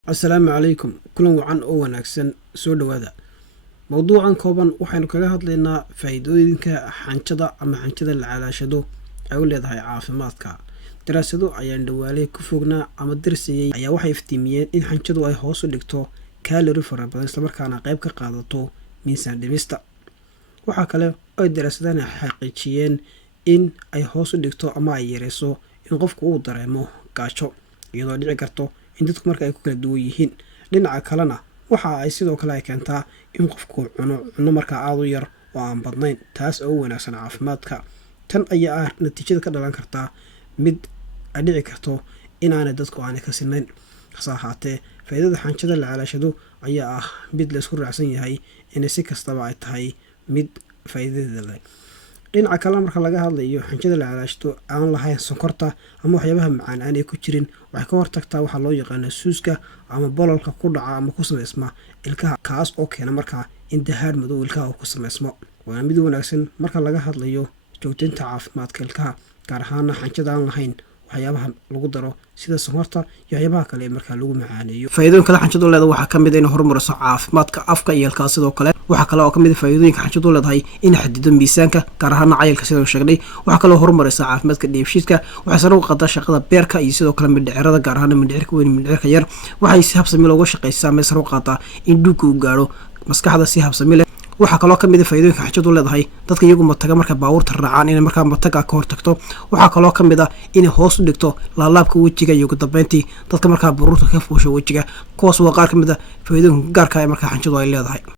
السلام عليكم كلن وعن oo wanaagsan soo dhawaada mawduucan kooban waxaynu kaga hadlaynaa faa'iidooyinka xanjada ama xanjada la calaashado ay u leedahay caafimaadka daraasado ayaan dhawaalay ku fognaa ama darsiyay ayaa waxay iftiimiyeen in xanjadu ay hoos u dhigto kaalori fara badan isla markaana qayb ka qaadato miisaan dhimista waxa kale oo daraasadana xaqiijiyeen in ay hoos u dhigto ama ay yareyso in qofku uu dareemo gaajo iyadoo dhici karto in dadku marka ay ku kala duwan yihiin dhinaca kalena waxa ay sidoo kale ay keentaa in qofku cuno marka aad u yar oo aan badnayn taas oo wanaagsan caafimaadka tan ayaa natiijada ka dhalan karta mid ay dhici karto in aanay dadku aanay ka sinayn hasaahate faa'iidada xanjada la calaashado ayaa mid la isku raacsan yahay in si kastaba ay tahay mid faa'iidadeeda leh dhinaca kale marka laga hadlayo xanjada la calaashado aan lahayn sonkorta ama waxyaabaha macaan aan ay ku jirin waxay ka hortagtaa waxa loo yaqaan suuska ama bololka ku dhaca ama ku sameysma ilkaha kaas oo keena marka in dahaar madow ilkaha ku sameysmo waa mid wanaagsan marka laga hadlayo joogteynta caafimaadka ilkaha gaar ahaan xanjada aan lahayn waxyaabaha lagu daro sida sonkorta iyo waxyaabaha kale marka lagu macaaneeyo faa'iidooyinka kale xanjadu leedahay waxa kamid ah in horumariso caafimaadka afka iyo ilkaha sidoo kale waxa kale oo kamid ah faa'iidooyinka xanjadu leedahay in xadido miisaanka gaar ahaan cayilka sidoo sheegnay waxa kale oo horumarisa caafimaadka dheefshiidka waxa sare u qaadaa shaqada beerka iyo sidoo kale mindhicirada gaar ahaan mindhicirka weyn mindhicirka yar waxay si habsami looga shaqeysaa meesha u qaadaa in dhuugu u gaaro maskaxda si habsami leh waxa kale oo kamid ah faa'iidooyinka xanjadu leedahay dadka iyagu mataga marka baabuurta raacaan in marka mataga ka hortagto waxa kale oo kamid ah in hoos u dhigto laalaabka wajiga iyo gudbayntii dadka marka baruurta ka fuusho wajiga kuwaas waa qaar kamid ah faa'iidooyinka gaarka ah marka xanjadu ay leedahay